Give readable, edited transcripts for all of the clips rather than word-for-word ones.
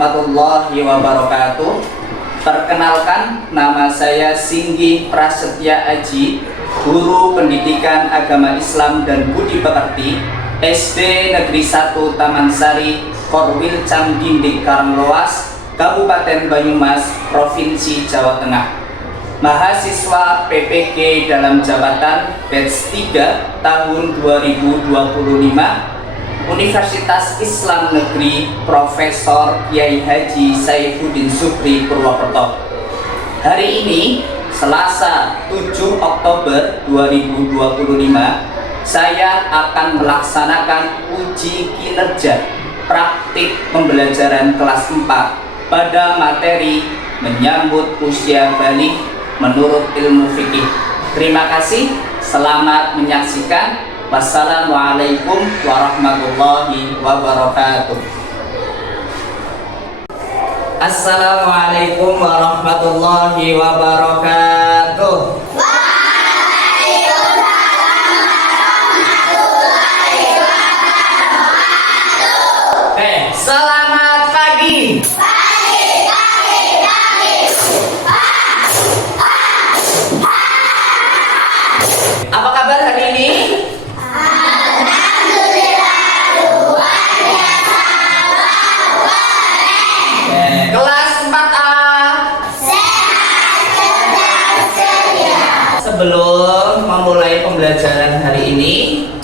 warahmatullahi wabarakatuh. Perkenalkan, nama saya Singgi Prasetya Aji, Guru Pendidikan Agama Islam dan Budi Pekerti, SD Negeri 1 Taman Sari, Korwil Camdindik Karangloas, Kabupaten Banyumas, Provinsi Jawa Tengah. Mahasiswa PPG dalam jabatan batch 3 tahun 2025, Universitas Islam Negeri Profesor Kiai Haji Saifuddin Syukri Purwokerto. Hari ini, Selasa 7 Oktober 2025, saya akan melaksanakan uji kinerja praktik pembelajaran kelas 4 pada materi menyambut usia balik menurut ilmu fikih. Terima kasih, selamat menyaksikan. Wassalamualaikum warahmatullahi wabarakatuh. Assalamualaikum warahmatullahi wabarakatuh. Selamat pagi. Apa kabar hari ini? Kelas 4A. Sebelum memulai pembelajaran hari ini,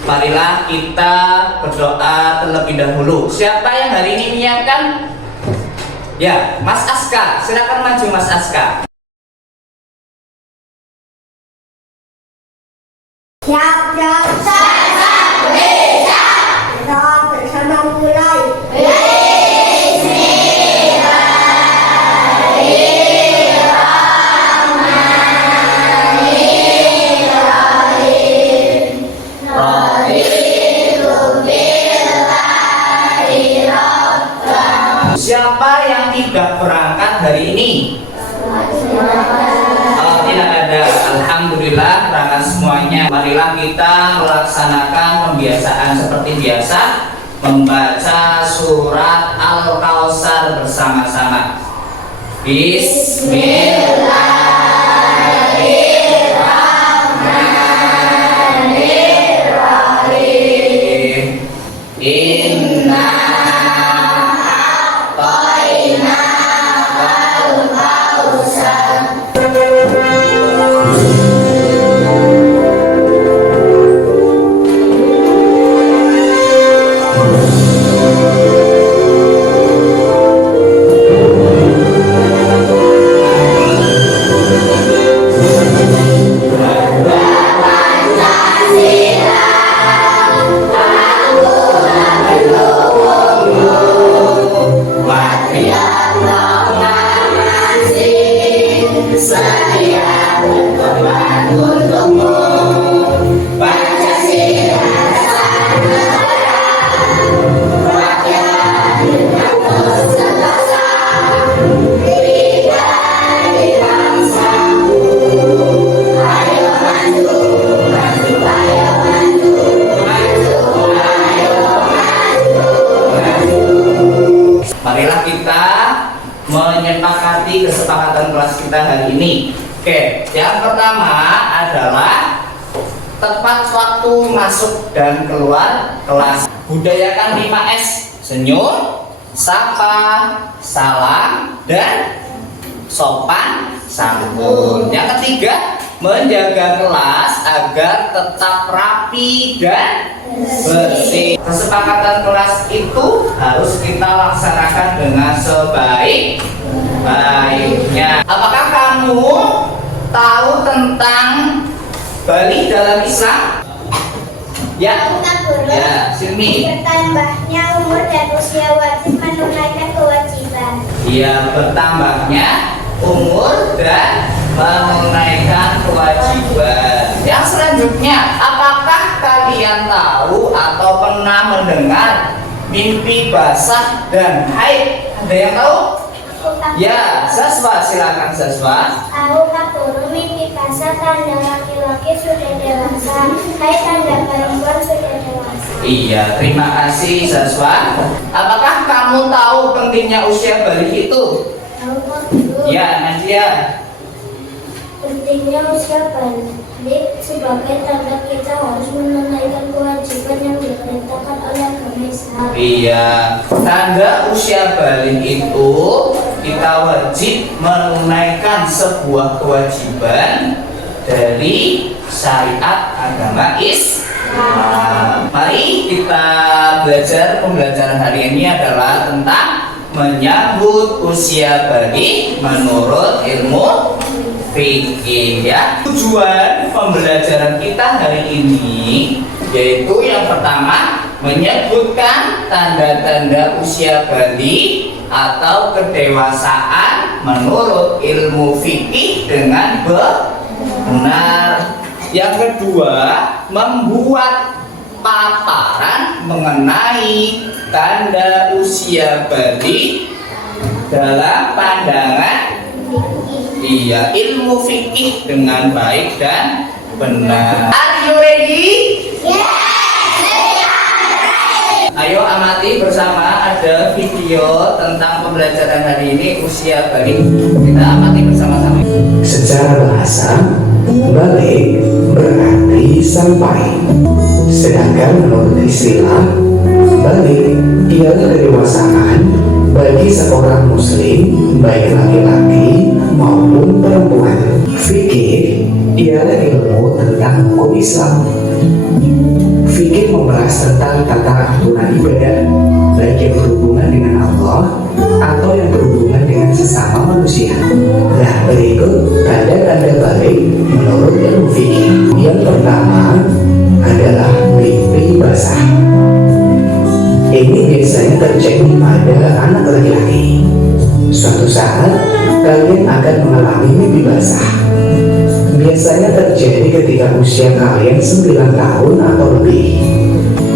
marilah kita berdoa terlebih dahulu. Siapa yang hari ini menyiapkan? Ya, Mas Aska. Silakan maju Mas Aska. Siapa yang tidak berangkat hari ini? Oh, tidak ada. Alhamdulillah berangkat semuanya. Marilah kita melaksanakan pembiasaan seperti biasa, membaca surat Al-Kautsar bersama-sama. Bismillahirrahmanirrahim. Inna marilah kita menyepakati kesepakatan kelas kita hari ini. Oke, yang pertama adalah tepat waktu masuk dan keluar kelas. Budayakan 5S: senyum, sapa, salam, dan sopan santun. Yang ketiga, menjaga kelas agar tetap rapi dan bersih. Kesepakatan kelas itu harus kita laksanakan dengan sebaik-baiknya. Apakah kamu tahu tentang balik dalam Islam? Ya, ya, Sini. Bertambahnya umur dan usia wajib menunaikan kewajiban. Iya, bertambahnya umur dan menunaikan kewajiban. Yang selanjutnya, apakah kalian tahu atau pernah mendengar mimpi basah dan haid? Ada yang tahu? Ya, Saswa, silakan Saswa. Aku guru mimpi basah tanda laki-laki sudah dewasa, haid tanda perempuan sudah dewasa. Iya, terima kasih Saswa. Apakah kamu kamu tahu pentingnya usia balik itu? Tahu Pak Guru. Ya, Nadia. Pentingnya usia balik sebagai tanda kita harus menunaikan kewajiban yang diperintahkan oleh agama Islam. Iya, tanda usia balik itu kita wajib menunaikan sebuah kewajiban dari syariat agama Islam. Mari kita belajar. Pembelajaran hari ini adalah tentang menyambut usia balik menurut ilmu fikih, ya. Tujuan pembelajaran kita hari ini yaitu yang pertama menyebutkan tanda-tanda usia balik atau kedewasaan menurut ilmu fikih dengan benar. Yang kedua, membuat paparan mengenai tanda usia balik dalam pandangan ilmu fikih dengan baik dan benar. Are you ready? Ayo amati bersama, ada video tentang pembelajaran hari ini usia balik. Kita amati bersama-sama. Secara bahasa, balik berarti sampai. Sedangkan menurut istilah, balik ialah kedewasaan bagi seorang muslim, baik laki-laki maupun perempuan. Fikih ialah ilmu tentang hukum Islam. Fikih membahas tentang tata aturan ibadah, baik yang berhubungan dengan Allah atau yang berhubungan dengan sesama manusia. Nah, berikut tanda-tanda balik menurut ilmu fikih. Yang pertama adalah mimpi basah. Ini biasanya terjadi pada anak laki-laki. Suatu saat kalian akan mengalami mimpi basah. Biasanya terjadi ketika usia kalian 9 tahun atau lebih.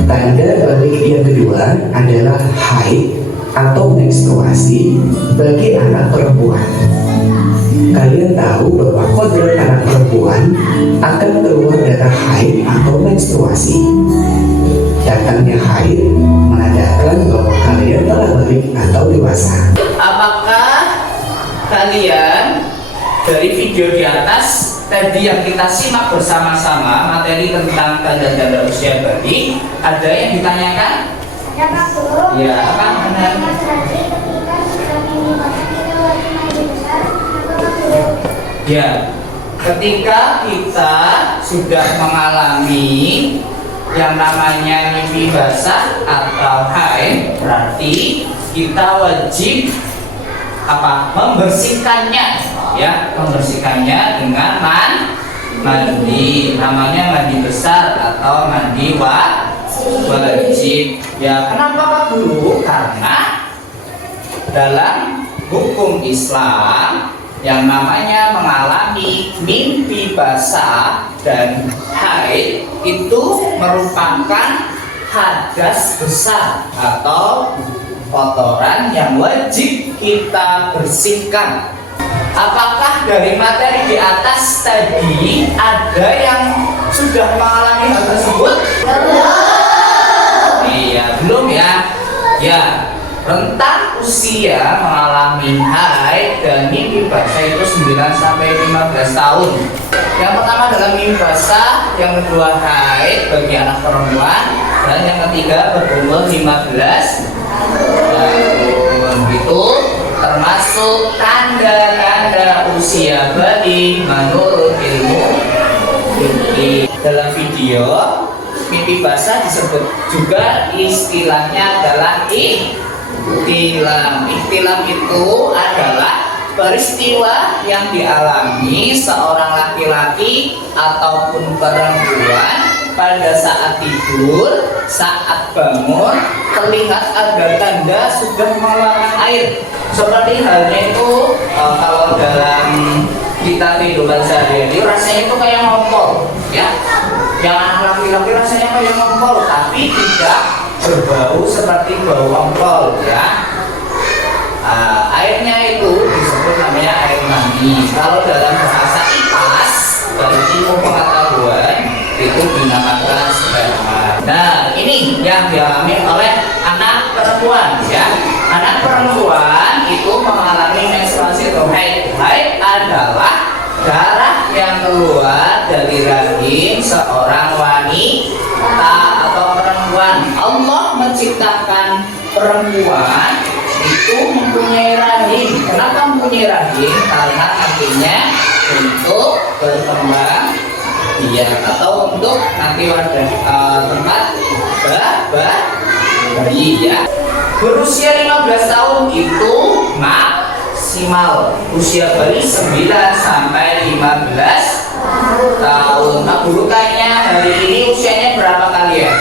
Tanda balik yang kedua adalah haid atau menstruasi bagi anak perempuan. Kalian tahu bahwa kodrat anak perempuan akan keluar darah haid atau menstruasi. Datangnya haid menandakan bahwa kalian telah balik atau dewasa. Apakah kalian dari video di atas tadi yang kita simak bersama-sama materi tentang tanda-tanda usia balik, ada yang ditanyakan? Ada Pak Guru. Ya, apa? Benar. Mas Radri, ketika sudah mimpi basah kita wajib mandi besar, apa Pak Guru? Ya, ketika kita sudah mengalami yang namanya mimpi basah atau haid, berarti kita wajib membersihkannya, ya, membersihkannya dengan mandi, namanya mandi besar atau mandi wajib. Ya, kenapa Pak Guru? Karena dalam hukum Islam yang namanya mengalami mimpi basah dan haid itu merupakan hadas besar atau kotoran yang wajib kita bersihkan. Apakah dari materi di atas tadi ada yang sudah mengalami hal tersebut? Belum. Iya, belum ya. Ya, rentang usia mengalami haid dan mimpi basah itu 9 sampai 15 tahun. Yang pertama adalah mimpi basah, yang kedua haid bagi anak perempuan, dan yang ketiga berumur 15 tahun. Itu termasuk tanda-tanda usia balik menurut ilmu fikih. Dalam video mimpi basah disebut juga istilahnya adalah ihtilam. Ihtilam itu adalah peristiwa yang dialami seorang laki-laki ataupun perempuan pada saat tidur, saat bangun terlihat ada tanda sudah mengeluarkan air. Seperti halnya itu kalau dalam kita kehidupan sehari-hari rasanya itu kayak ngompol, ya. Yang anak laki-laki rasanya kayak ngompol, tapi tidak berbau seperti bau ompol, ya. Airnya itu disebut namanya air mani. Kalau dalam bahasa IPAS, dari ilmu pengetahuan, itu dinamakan sperma. Nah, ini yang dialami oleh anak perempuan, ya. keluar dari rahim seorang wanita atau perempuan. Allah menciptakan perempuan itu mempunyai rahim. Kenapa mempunyai rahim? Karena nantinya untuk berkembang atau untuk nanti wadah tempat bayi ya. Berusia 15 tahun itu maksimal. Usia bayi 9 sampai 15 tahun. Nah, guru tanya hari ini usianya berapa kalian?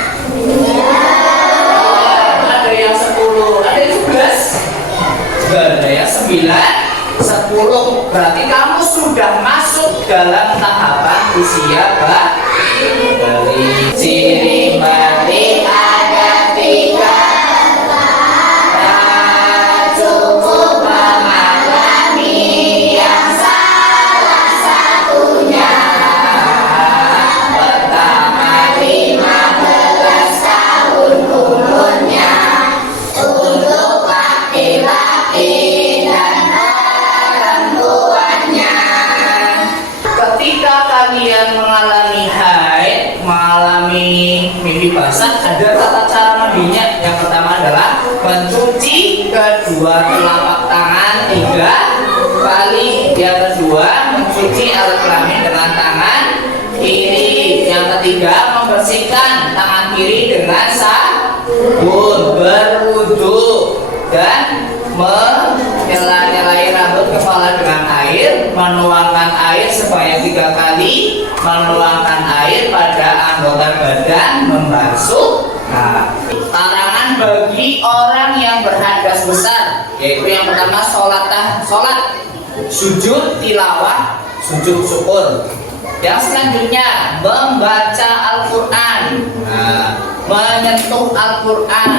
Ada yang 10, ada yang 11, ada yang 9, 10. Berarti kamu sudah masuk dalam tahapan usia bayi. Ciri bayi ada 3. Cukup mengalami yang salah satunya. Pertama 15 tahun umurnya untuk laki-laki dan perempuannya. Ketika kalian mengalami haid, mengalami mimpi basah, ada tata cara mandinya. Yang pertama adalah mencuci kedua telapak tangan 3 kali. Yang kedua mencuci alat kelamin dengan tangan kiri. Yang ketiga membersihkan tangan kiri dengan sabun, berwudu dan menyela-nyelai rambut kepala dengan air, menuangkan air sebanyak 3 kali, menuangkan air pada anggota badan, membasuh. Nah, larangan bagi orang yang berhadas besar, yaitu yang pertama sholat, sujud tilawah, sujud syukur. Yang selanjutnya membaca Al-Quran, menyentuh Al-Quran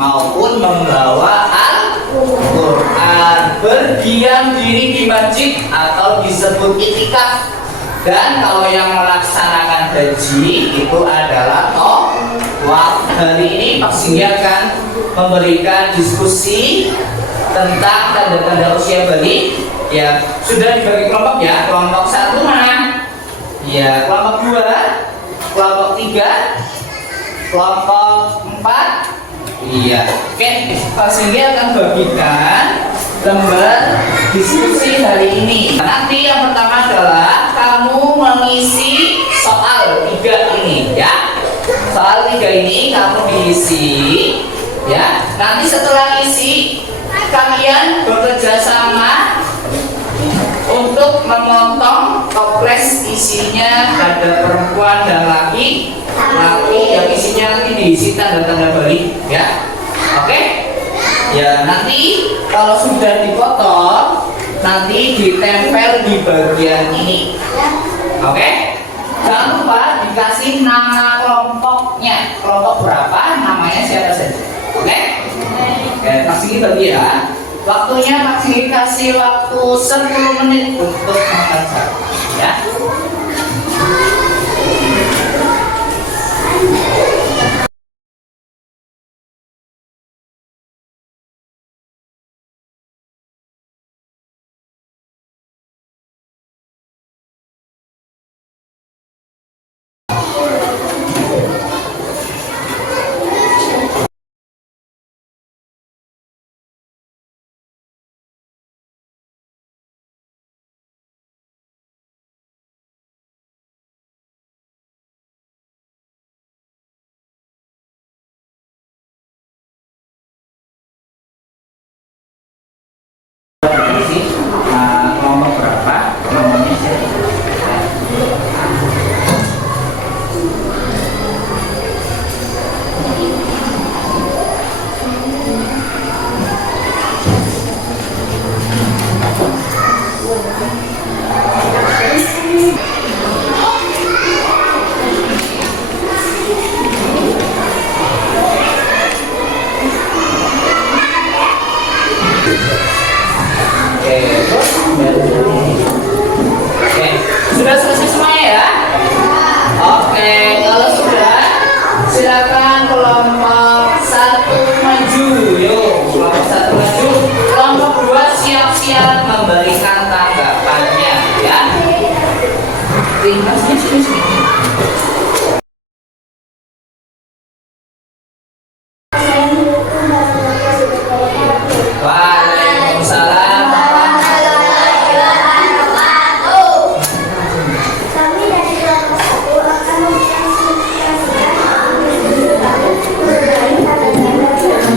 maupun membawa Al-Quran, berdiam diri di masjid atau disebut itikaf. Dan kalau yang melaksanakan haji itu adalah tawaf. Hari ini Pak Singgi akan memberikan diskusi tentang tanda-tanda usia bayi. Ya, sudah dibagi kelompok ya. Kelompok 1 mana? Ya, kelompok 2, kelompok 3, kelompok 4. Iya. Oke, Pak Singgi akan bagikan lembar diskusi hari ini. Nanti yang pertama adalah kamu mengisi soal 3 ini ya. Soal 3 ini kamu diisi ya. Nanti setelah isi kalian bekerja sama untuk memotong toples isinya ada perempuan dan laki yang isinya nanti diisi tanda-tanda bayi ya. Oke? Ya, nanti kalau sudah dipotong nanti ditempel di bagian ini. Oke? Jangan lupa dikasih nama kelompoknya. Kelompok berapa, namanya siapa saja. Oke? Oke, Pak Singgi bagi ya. Waktunya Pak Singgi kasih waktu 10 menit untuk mengajar ya. Assalamualaikum warahmatullahi wabarakatuh. Waalaikumsalam. Kami dari kelompok 1 akan mempresentasikan mengenai tanda-tanda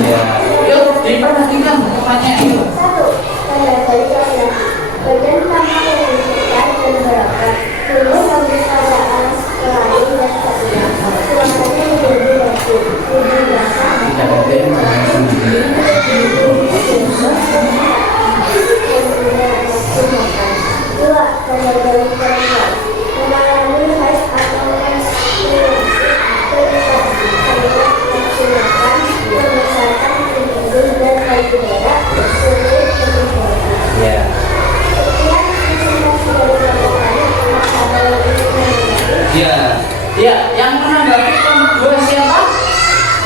Ya. Yuk, diperhatikan temannya. Yuk. 1. Tanda balik adalah badan tanpa pembentukan dan berokat. Dulu pembicaraan lain dan ketiga. Suaranya menjadi baku. Lebih biasa. Tidak ada yang Dua, tanda balik perempuan mengalami haid atau menstruasi ketika kalimat menggunakan pembesarkan penyembun dan payudara sulit berbicara. Ya. Sekian presentasi dari Bapak Kami. Ada lagi mengenai Ya. Ya, yang menanggapi kedua siapa?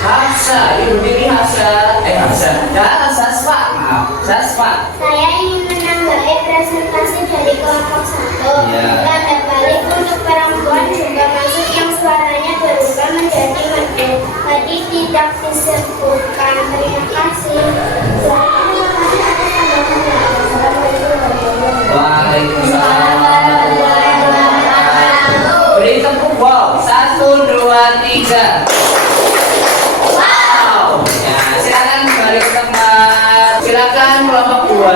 Hafsa, ibu tiri Hafsa. Hafsa. Ya, Sasfa. Maaf, Sasfa. Saya ingin menanggapi presentasi dari kelompok 1. Ya. Tanda balik untuk perempuan juga masuk yang suaranya berubah menjadi merdu. Tadi tidak disebutkan. Terima kasih. Terima kasih atas tanggapannya. Assalamualaikum warahmatullahi wabarakatuh. Waalaikumsalam warahmatullahi wabarakatuh. Beri tepuk wow. 1, 2, 3. Wow. Ya, silakan kembali ke tempat. Silakan kelompok 2.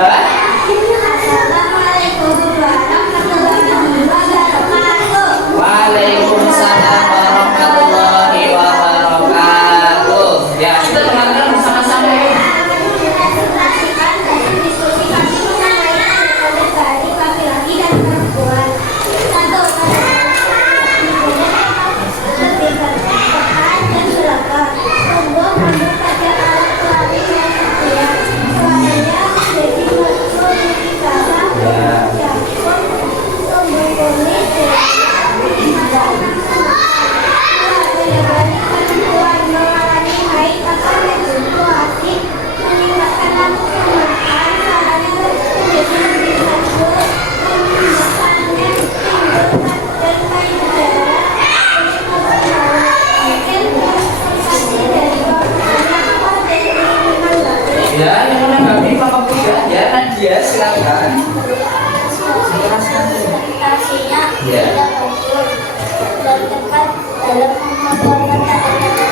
Assalamualaikum warahmatullahi wabarakatuh. Waalaikumsalam warahmatullahi wabarakatuh. Ya, kita teman-teman bersama-sama yuk. Presentasikan dari diskusi kami mengenai tanda balik laki-laki dan perempuan. 1. Lebih berperan dan berapa. Tumbuh rambut pada alat kelamin yang setia. Suaranya menjadi merdu lebih bawah. Jangkung tumbuh kulit perempuan mengalami haid atau menstruasi meninggalkan lampu pemakan suaranya menjadi lebih merdu meninggalkan timbul dan payudara mungkin presentasi dari Bapak dari menanggapi Ya, yang menanggapi kelompok 3 ya, Nadia silakan. presentasinya Ya. tidak bagus dan tepat dalam memaparkan kata-kata.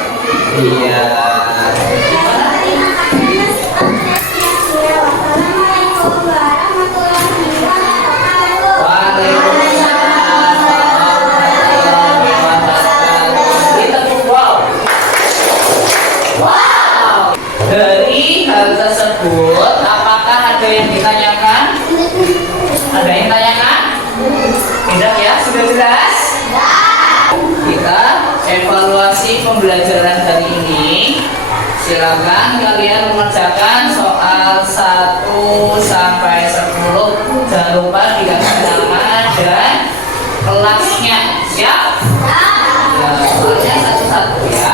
Iya. Terima kasih atas apresiasinya. Wassalamualaikum warahmatullahi wabarakatuh. Waalaikumsalam warahmatullahi wabarakatuh. Kita wow. Wow. Dari hal tersebut, apakah ada yang ditanyakan? Ada yang ditanyakan? Tidak ya, sudah jelas? Kita evaluasi pembelajaran hari ini. Silakan kalian mengerjakan soal 1 sampai 10. Jangan lupa dikasih nama dan kelasnya. Siap? Ya, soalnya satu-satu ya.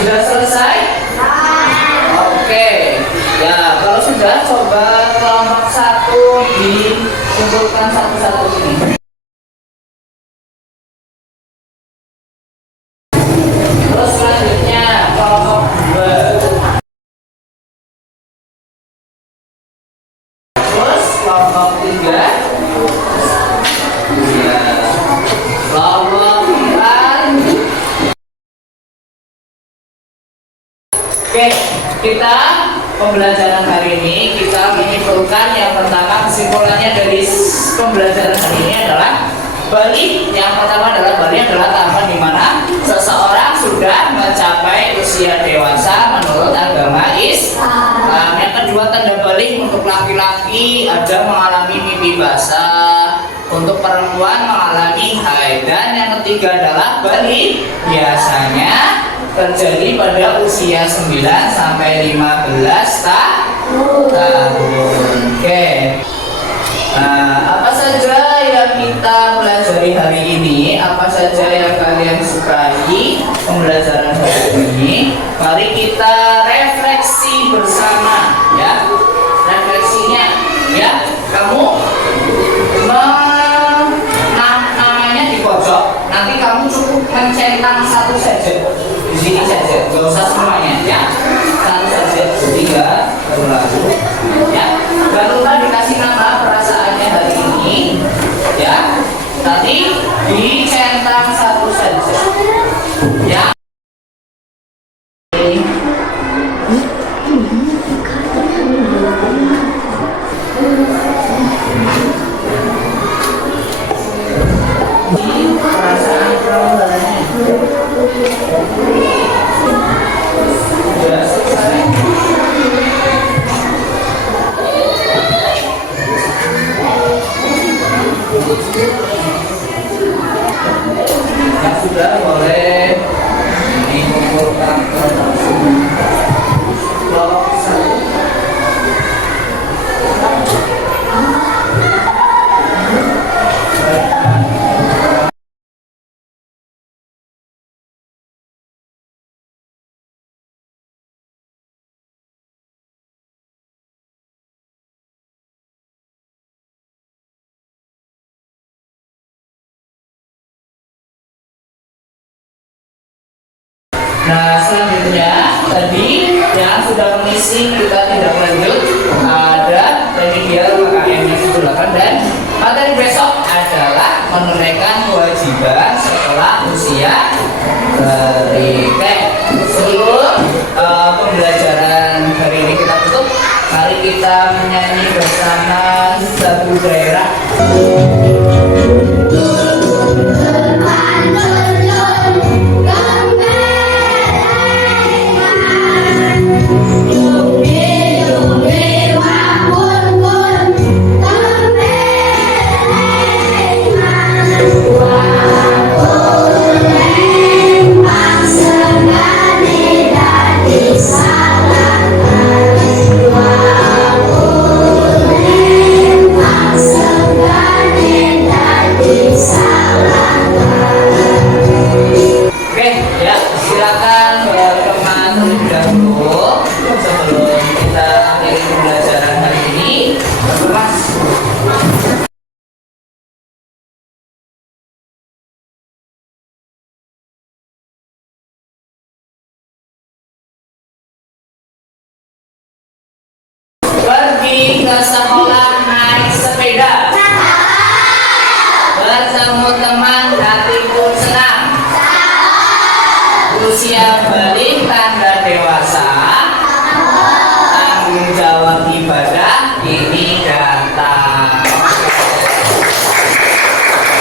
Sudah selesai? Oke. Ya, kalau sudah coba kelompok 1 dikumpulkan satu-satu ini. Terus selanjutnya kelompok 2. Terus kelompok 3. Ya. Kelompok 4. Oke, kita pembelajaran hari ini kita menyimpulkan yang pertama, kesimpulannya dari pembelajaran hari ini adalah balik. Yang pertama adalah balik adalah tahapan di mana seseorang sudah mencapai usia dewasa menurut agama Islam. Yang kedua, tanda balik untuk laki-laki ada mengalami mimpi basah, untuk perempuan mengalami haid, dan yang ketiga adalah balik biasanya terjadi pada usia 9 sampai 15 tahun. Oke. Nah, apa saja yang kita pelajari hari ini, apa saja yang kalian sukai pembelajaran hari ini, mari kita refleksi bersama ya. Refleksinya ya, kamu namanya di pojok, nanti kamu cukup mencentang satu saja di sini saja, nggak usah semuanya ya, satu saja, tiga lalu ya. Jangan lupa dikasih nama perasaannya hari ini ya, nanti dicentang satu saja ya. Perasaan perawalannya sudah selesai. Yang sudah boleh dikumpulkan ke kelompok satu. Nah, selanjutnya tadi yang sudah mengisi kita tidak lanjut ada remedial KKM yang ke-8 dan materi besok adalah menunaikan kewajiban setelah usia TK. Sebelum pembelajaran hari ini kita tutup, mari kita menyanyi bersama satu daerah. Pergi ke sekolah naik sepeda, bertemu teman hati pun senang, usia balik tanda dewasa, tanggung jawab ibadah ini datang.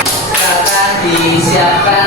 Silakan disiapkan